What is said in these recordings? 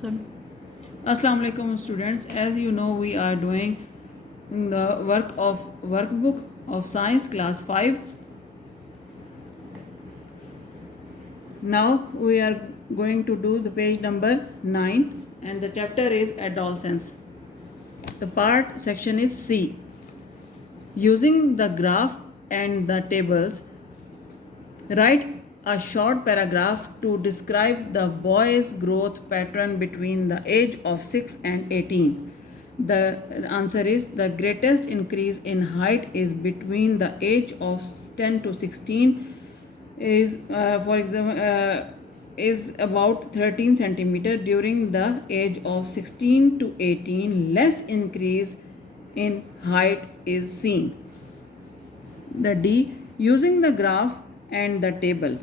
Sorry. Assalamu alaikum students. As you know, we are doing the workbook of science class 5. Now we are going to do the page number 9 and the chapter is adolescence. The part section is C. Using the graph and the tables, write a short paragraph to describe the boy's growth pattern between the age of 6 and 18. The answer is the greatest increase in height is between the age of 10 to 16 is for example is about 13 centimeter. During the age of 16 to 18 less increase in height is seen. The D, using the graph and the table,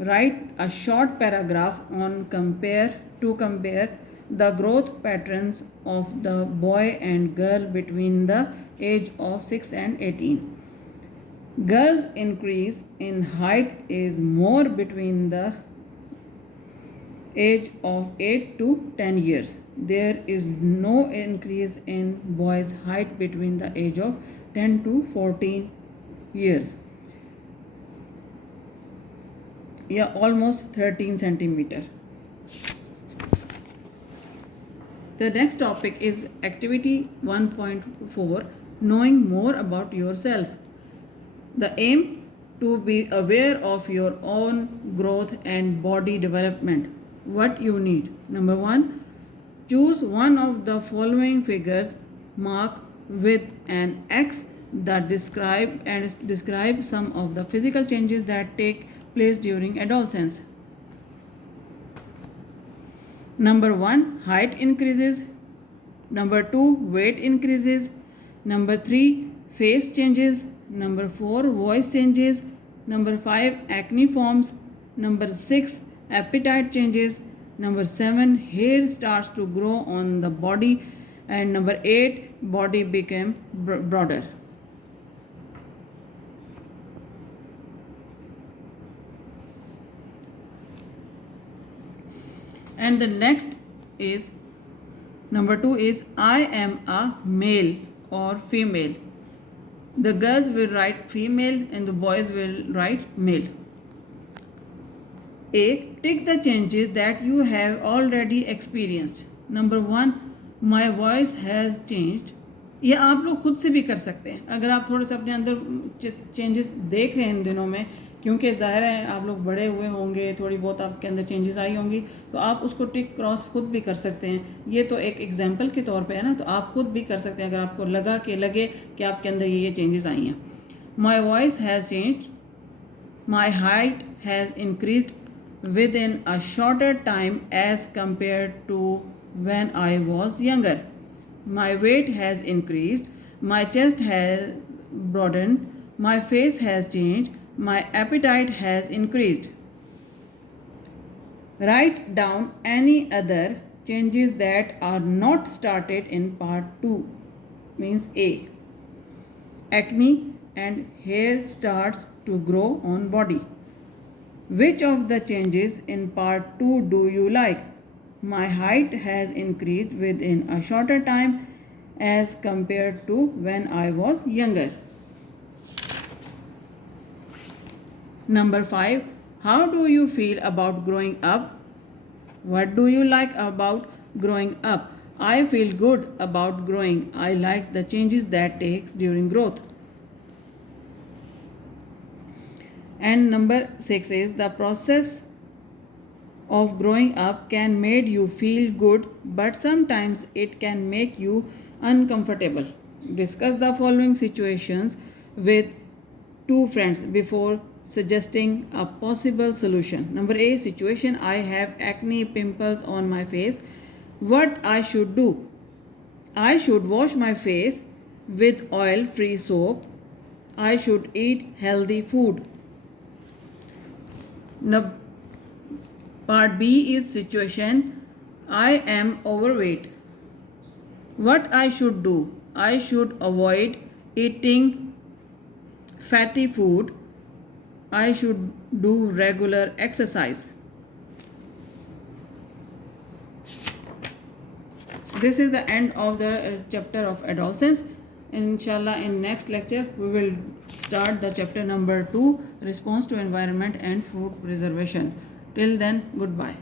write a short paragraph on compare the growth patterns of the boy and girl between the age of 6 and 18. Girls' increase in height is more between the age of 8 to 10 years. There is no increase in boys' height between the age of 10 to 14 years. Yeah, almost 13 centimeter. The next topic is activity 1.4, knowing more about yourself. The aim to be aware of your own growth and body development. What you need. Number 1, choose one of the following figures, mark with an X that describe some of the physical changes that take place during adolescence. Number 1, height increases. Number 2, weight increases. Number 3, face changes. Number 4, voice changes. Number 5, acne forms. Number 6, appetite changes. Number 7, hair starts to grow on the body. And number 8, body became broader. And the next is number 2 is I am a male or female. The girls will write female and the boys will write male. A. Take the changes that you have already experienced. Number 1, my voice has changed. ये आप लोग खुद से भी कर सकते हैं अगर आप थोड़े से अपने अंदर चेंजेस देख रहे हैं इन दिनों में, क्योंकि ज़ाहिर है आप लोग बड़े हुए होंगे, थोड़ी बहुत आपके अंदर चेंजेस आई होंगी, तो आप उसको टिक क्रॉस खुद भी कर सकते हैं. ये तो एक एग्जांपल के तौर पे है ना, तो आप खुद भी कर सकते हैं अगर आपको लगे कि आपके अंदर ये चेंजेस आई हैं. My voice has changed. My height has increased within a shorter time as compared to when I was younger. My weight has increased. My chest has broadened. My face has changed. My appetite has increased. Write down any other changes that are not started in part 2. Means A. Acne and hair starts to grow on body. Which of the changes in part 2 do you like? My height has increased within a shorter time as compared to when I was younger. Number 5. How do you feel about growing up? What do you like about growing up? I feel good about growing. I like the changes that takes during growth. And number 6 is the process of growing up can make you feel good, but sometimes it can make you uncomfortable. Discuss the following situations with 2 friends before suggesting a possible solution. Number A situation, I have acne pimples on my face. What I should do? I should wash my face with oil-free soap. I should eat healthy food. Now, part B is situation, I am overweight. What I should do? I should avoid eating fatty food. I should do regular exercise. this is the end of the chapter of adolescence. Inshallah, in next lecture we will start the chapter number 2, response to environment and food preservation. Till then, goodbye.